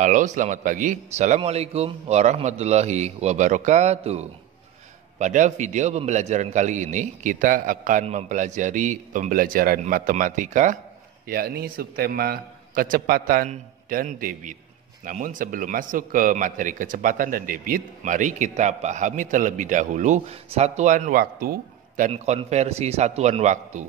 Halo, selamat pagi. Assalamualaikum warahmatullahi wabarakatuh. Pada video pembelajaran kali ini, kita akan mempelajari pembelajaran matematika, yakni subtema kecepatan dan debit. Namun sebelum masuk ke materi kecepatan dan debit, mari kita pahami terlebih dahulu satuan waktu dan konversi satuan waktu.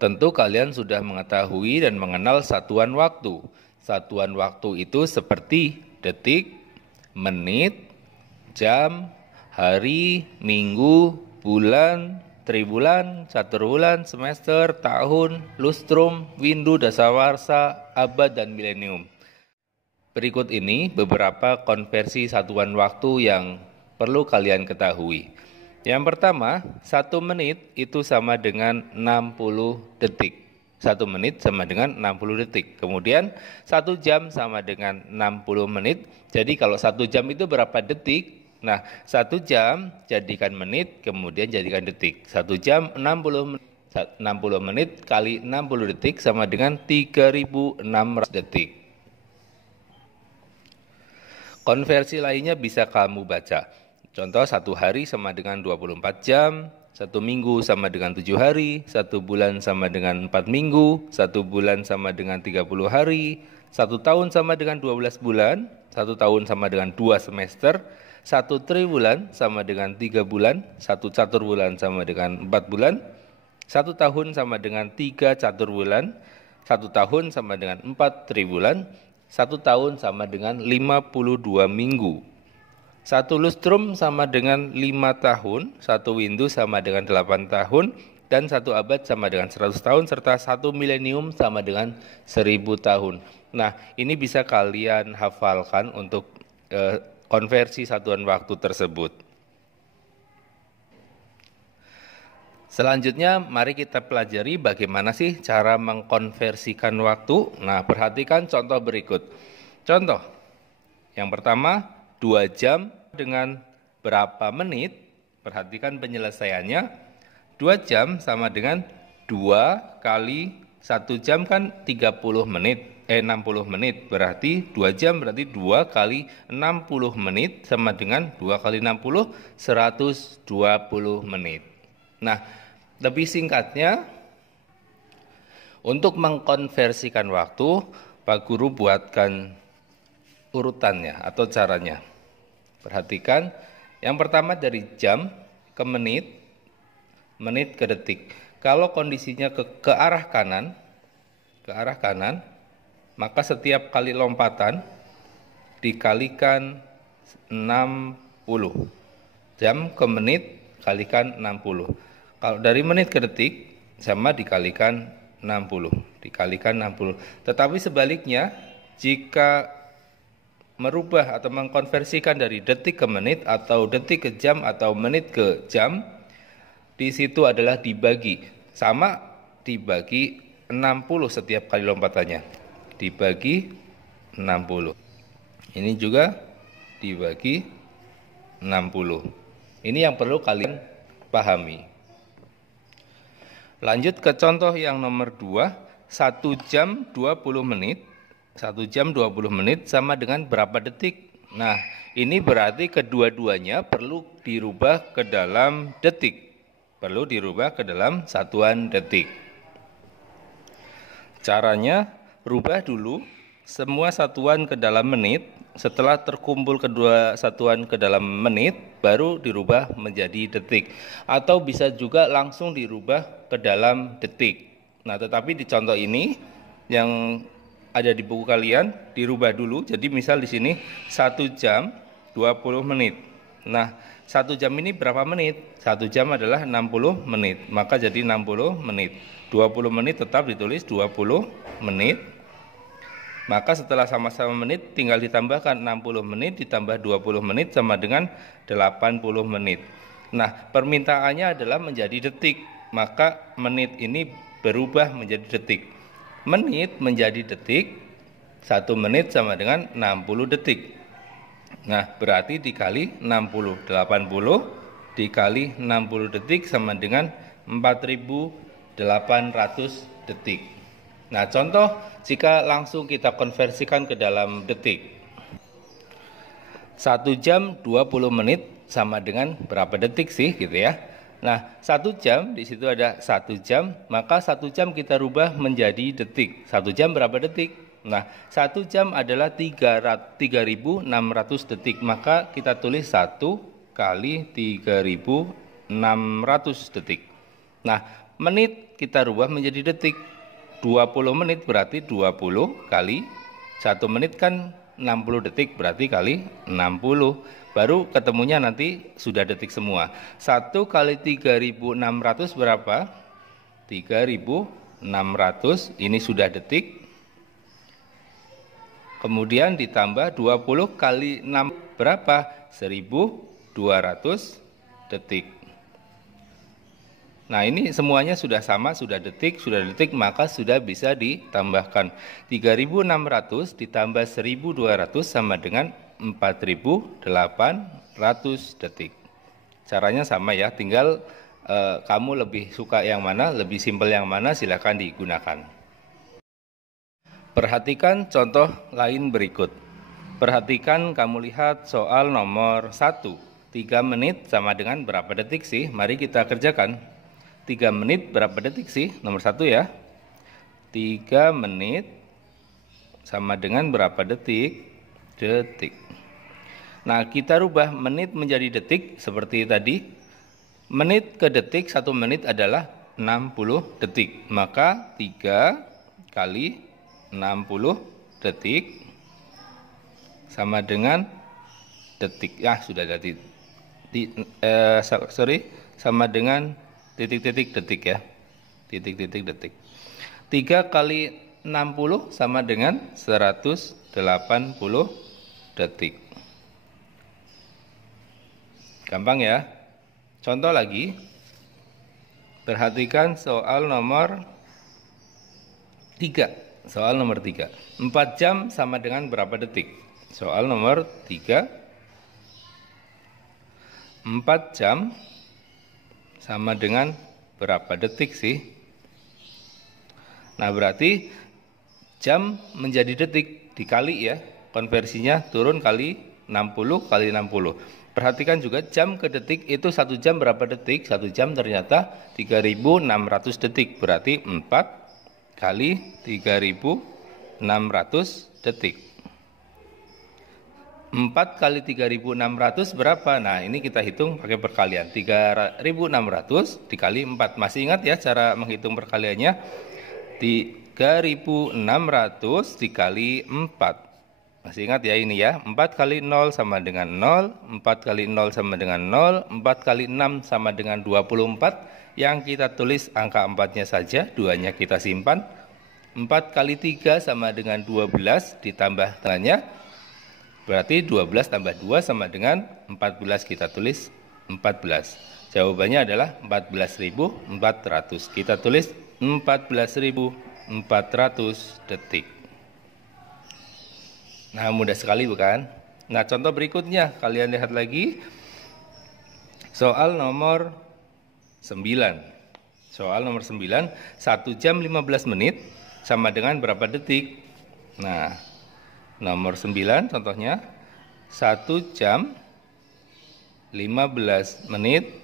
Tentu kalian sudah mengetahui dan mengenal satuan waktu. Satuan waktu itu seperti detik, menit, jam, hari, minggu, bulan, tribulan, caturbulan, semester, tahun, lustrum, windu, dasawarsa, abad, dan milenium. Berikut ini beberapa konversi satuan waktu yang perlu kalian ketahui. Yang pertama, 1 menit itu sama dengan 60 detik. 1 menit sama dengan 60 detik. Kemudian 1 jam sama dengan 60 menit. Jadi kalau 1 jam itu berapa detik? Nah, 1 jam jadikan menit, kemudian jadikan detik. 1 jam 60 menit kali 60 detik sama dengan 3.600 detik. Konversi lainnya bisa kamu baca. Contoh, 1 hari sama dengan 24 jam, 1 minggu sama dengan 7 hari, 1 bulan sama dengan 4 minggu, 1 bulan sama dengan 30 hari, 1 tahun sama dengan 12 bulan, 1 tahun sama dengan 2 semester, 1 tribulan sama dengan 3 bulan, 1 catur bulan sama dengan 4 bulan, 1 tahun sama dengan 3 catur bulan, 1 tahun sama dengan 4 tribulan, 1 tahun sama dengan 52 minggu. 1 lustrum sama dengan 5 tahun, 1 windu sama dengan 8 tahun, dan 1 abad sama dengan 100 tahun, serta 1 milenium sama dengan 1000 tahun. Nah, ini bisa kalian hafalkan untuk konversi satuan waktu tersebut. Selanjutnya, mari kita pelajari bagaimana sih cara mengkonversikan waktu. Nah, perhatikan contoh berikut. Contoh, yang pertama, 2 jam dengan berapa menit? Perhatikan penyelesaiannya. 2 jam sama dengan 2 kali 1 jam kan 60 menit. Berarti 2 jam berarti 2 kali 60 menit sama dengan 2 kali 60, 120 menit. Nah, lebih singkatnya, untuk mengkonversikan waktu, Pak Guru buatkan urutannya atau caranya. Perhatikan, yang pertama dari jam ke menit, menit ke detik. Kalau kondisinya ke arah kanan, maka setiap kali lompatan dikalikan 60. Jam ke menit kalikan 60. Kalau dari menit ke detik sama dikalikan 60. Tetapi sebaliknya, jika merubah atau mengkonversikan dari detik ke menit atau detik ke jam atau menit ke jam, di situ adalah dibagi. Sama dibagi 60 setiap kali lompatannya. Dibagi 60. Ini juga dibagi 60. Ini yang perlu kalian pahami. Lanjut ke contoh yang nomor 2, 1 jam 20 menit. 1 jam 20 menit sama dengan berapa detik? Nah, ini berarti kedua-duanya perlu dirubah ke dalam detik. Perlu dirubah ke dalam satuan detik. Caranya, rubah dulu semua satuan ke dalam menit. Setelah terkumpul kedua satuan ke dalam menit, baru dirubah menjadi detik. Atau bisa juga langsung dirubah ke dalam detik. Nah, tetapi di contoh ini yang ada di buku kalian dirubah dulu. Jadi misal di sini 1 jam 20 menit. Nah, 1 jam ini berapa menit? 1 jam adalah 60 menit. Maka jadi 60 menit. 20 menit tetap ditulis 20 menit. Maka setelah sama-sama menit tinggal ditambahkan 60 menit ditambah 20 menit sama dengan 80 menit. Nah, permintaannya adalah menjadi detik. Maka menit ini berubah menjadi detik. Menit menjadi detik, 1 menit sama dengan 60 detik. Nah, berarti dikali 60, 80 dikali 60 detik sama dengan 4.800 detik. Nah, contoh jika langsung kita konversikan ke dalam detik. 1 jam 20 menit sama dengan berapa detik sih gitu ya. Nah, 1 jam di situ ada 1 jam, maka 1 jam kita rubah menjadi detik. 1 jam berapa detik? Nah, 1 jam adalah 3.600 detik, maka kita tulis 1 kali 3.600 detik. Nah, menit kita rubah menjadi detik. 20 menit berarti 20 kali 1 menit kan 60 detik berarti kali 60. Baru ketemunya nanti sudah detik semua. 1 kali 3.600 berapa? 3.600, ini sudah detik. Kemudian ditambah 20 kali 6 berapa? 1.200 detik. Nah, ini semuanya sudah sama, sudah detik, maka sudah bisa ditambahkan. 3.600 ditambah 1.200 sama dengan 4.800 detik. Caranya sama ya, tinggal kamu lebih suka yang mana, lebih simpel yang mana, silakan digunakan. Perhatikan contoh lain berikut. Perhatikan, kamu lihat soal nomor 1. 3 menit sama dengan berapa detik sih? Mari kita kerjakan. 3 menit berapa detik sih? Nomor 1 ya. 3 menit sama dengan berapa detik? Detik. Nah, kita rubah menit menjadi detik seperti tadi. Menit ke detik, 1 menit adalah 60 detik. Maka 3 kali 60 detik sama dengan detik. Ya, sudah jadi. Sama dengan titik-titik detik ya. Titik-titik detik. 3 kali 60 sama dengan 180 detik. Gampang ya. Contoh lagi. Perhatikan soal nomor 3. Soal nomor 3. 4 jam sama dengan berapa detik? Soal nomor 3. 4 jam sama dengan berapa detik sih? Nah, berarti jam menjadi detik dikali ya. Konversinya turun kali 60 kali 60. Perhatikan juga jam ke detik itu 1 jam berapa detik? 1 jam ternyata 3.600 detik. Berarti 4 kali 3.600 detik. 4 kali 3.600 berapa? Nah, ini kita hitung pakai perkalian. 3.600 dikali 4. Masih ingat ya cara menghitung perkaliannya? 3.600 dikali 4. Masih ingat ya ini ya? 4 kali 0 sama dengan 0, 4 kali 0 sama dengan 0, 4 kali 6 sama dengan 24. Yang kita tulis angka 4-nya saja, 2-nya kita simpan. 4 kali 3 sama dengan 12 ditambah tengahnya. Berarti 12 tambah 2 sama dengan 14, kita tulis 14. Jawabannya adalah 14.400. Kita tulis 14.400 detik. Nah, mudah sekali bukan? Nah, contoh berikutnya, kalian lihat lagi. Soal nomor 9. Soal nomor 9, 1 jam 15 menit sama dengan berapa detik? Nah, nomor 9 contohnya 1 jam 15 menit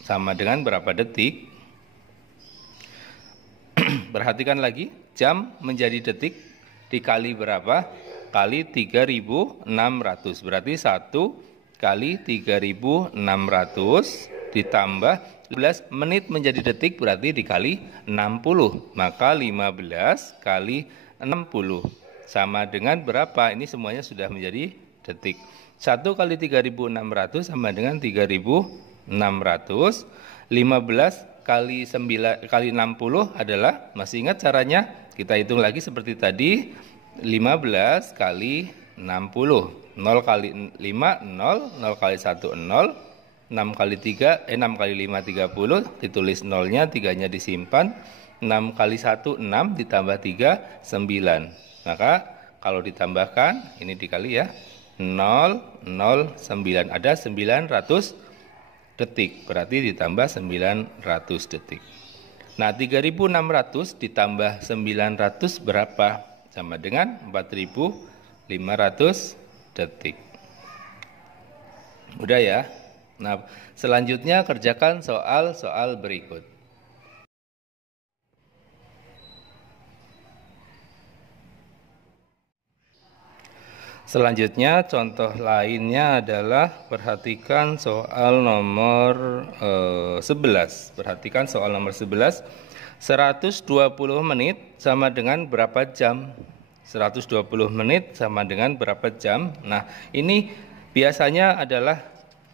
sama dengan berapa detik? Perhatikan lagi, jam menjadi detik dikali berapa? Kali 3.600. Berarti 1 kali 3.600 ditambah 15 menit menjadi detik berarti dikali 60. Maka 15 kali 60 sama dengan berapa? Ini semuanya sudah menjadi detik. 1 kali 3.600 sama dengan 3.600. 15 kali 9 kali 60 adalah, masih ingat caranya? Kita hitung lagi seperti tadi. 15 kali 60. 0 kali 5 0, 0 kali 1 0, 6 kali 3 6 kali 5 30, ditulis 0-nya, 3-nya disimpan. 6 kali 1 6 ditambah 3 9. Maka kalau ditambahkan ini dikali ya, 009 ada 900 detik. Berarti ditambah 900 detik. Nah, 3.600 ditambah 900 berapa? Sama dengan 4.500 detik. Udah ya? Nah, selanjutnya kerjakan soal-soal berikut. Selanjutnya contoh lainnya adalah perhatikan soal nomor 11. Perhatikan soal nomor 11. 120 menit sama dengan berapa jam? 120 menit sama dengan berapa jam? Nah, ini biasanya adalah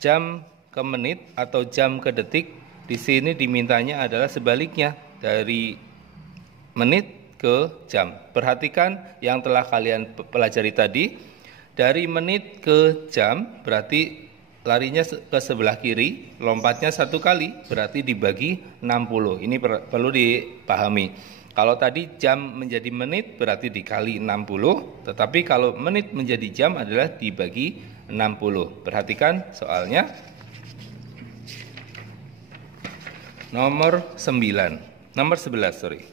jam ke menit atau jam ke detik. Di sini dimintanya adalah sebaliknya, dari menit ke jam. Perhatikan yang telah kalian pelajari tadi. Dari menit ke jam berarti larinya ke sebelah kiri, lompatnya 1 kali, berarti dibagi 60. Ini perlu dipahami. Kalau tadi jam menjadi menit berarti dikali 60, tetapi kalau menit menjadi jam adalah dibagi 60. Perhatikan soalnya. Nomor 9. Nomor 11,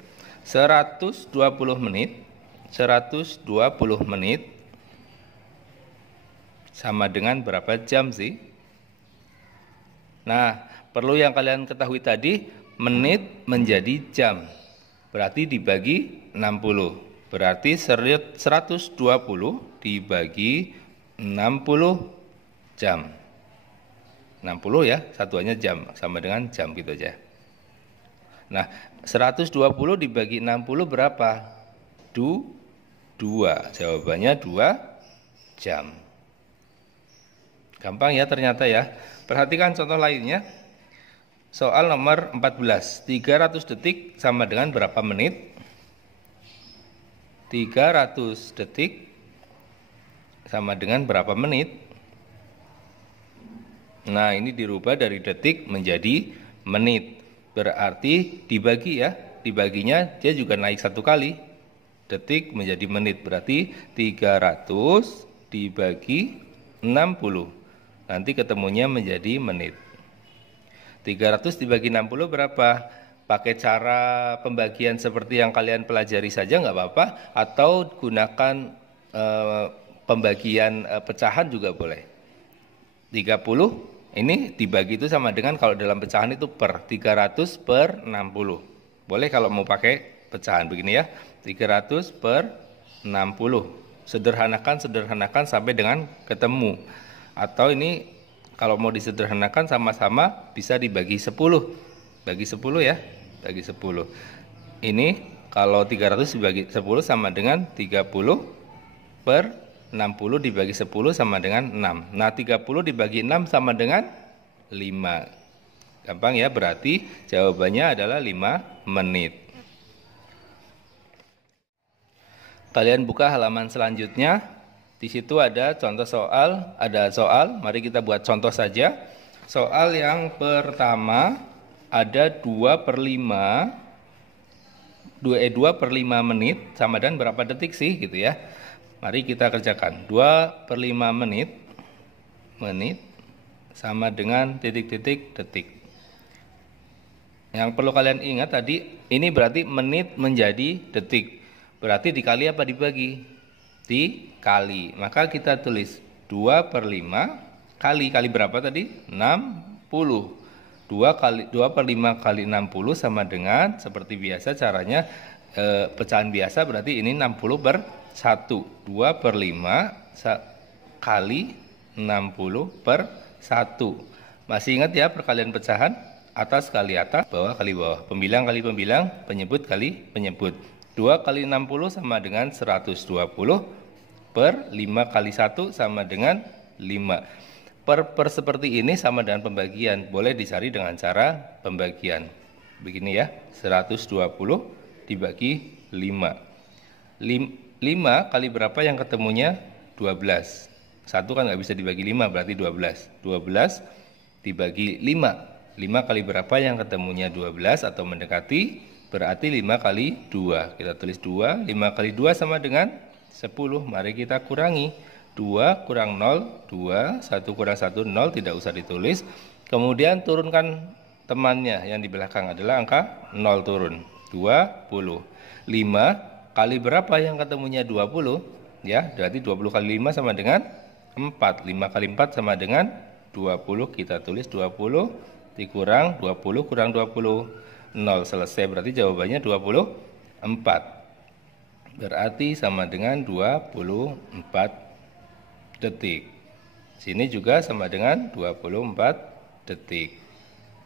120 menit. 120 menit sama dengan berapa jam sih? Nah, perlu yang kalian ketahui tadi, menit menjadi jam. Berarti dibagi 60. Berarti 120 dibagi 60 jam. 60 ya, satuannya jam, sama dengan jam gitu aja. Nah, 120 dibagi 60 berapa? 2. Jawabannya 2 jam. Gampang ya ternyata ya. Perhatikan contoh lainnya. Soal nomor 14. 300 detik sama dengan berapa menit? 300 detik sama dengan berapa menit? Nah, ini dirubah dari detik menjadi menit. Berarti dibagi ya. Dibaginya dia juga naik 1 kali. Detik menjadi menit. Berarti 300 dibagi 60. Nanti ketemunya menjadi menit. 300 dibagi 60 berapa? Pakai cara pembagian seperti yang kalian pelajari saja nggak apa-apa, atau gunakan pembagian pecahan juga boleh. 30 ini dibagi itu sama dengan, kalau dalam pecahan itu per 300 per 60. Boleh kalau mau pakai pecahan begini ya. 300 per 60. Sederhanakan sampai dengan ketemu. Atau ini kalau mau disederhanakan sama-sama bisa dibagi 10. Bagi 10 ya, bagi 10. Ini kalau 300 dibagi 10 sama dengan 30 per 60 dibagi 10 sama dengan 6. Nah, 30 dibagi 6 sama dengan 5. Gampang ya, berarti jawabannya adalah 5 menit. Kalian buka halaman selanjutnya. Di situ ada contoh soal, mari kita buat contoh saja. Soal yang pertama ada 2 per 5 menit sama dengan berapa detik sih gitu ya. Mari kita kerjakan. 2 per 5 menit sama dengan titik-titik detik. Yang perlu kalian ingat tadi, ini berarti menit menjadi detik. Berarti dikali apa dibagi? Dikali. Maka kita tulis 2 per 5 kali berapa tadi? 60. 2 per 5 kali 60 sama dengan, seperti biasa caranya pecahan biasa, berarti ini 60 per 1. 2 per 5 kali 60 per 1. Masih ingat ya perkalian pecahan? Atas kali atas, bawah kali bawah. Pembilang kali pembilang, penyebut kali penyebut. 2 kali 60 sama dengan 120 per 5 kali 1 sama dengan 5. Per seperti ini sama dengan pembagian. Boleh dicari dengan cara pembagian. Begini ya, 120 dibagi 5. 5 kali berapa yang ketemunya? 12. 1 kan nggak bisa dibagi 5, berarti 12. 12 dibagi 5. 5 kali berapa yang ketemunya 12 atau mendekati? Berarti 5 kali 2. Kita tulis 2. 5 kali 2 sama dengan 10. Mari kita kurangi. 2 kurang 0, 2. 1 kurang 1, 0. Tidak usah ditulis. Kemudian turunkan temannya yang di belakang adalah angka 0 turun. 20. 5 kali berapa yang ketemunya 20? Ya, berarti 20 kali 5 sama dengan 4. 5 kali 4 sama dengan 20. Kita tulis 20 dikurang 20 kurang 20. 0 selesai, berarti jawabannya 24. Berarti sama dengan 24 detik. Sini juga sama dengan 24 detik.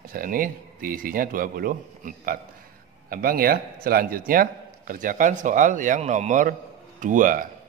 Ini diisinya 24. Gampang ya. Selanjutnya kerjakan soal yang nomor 2.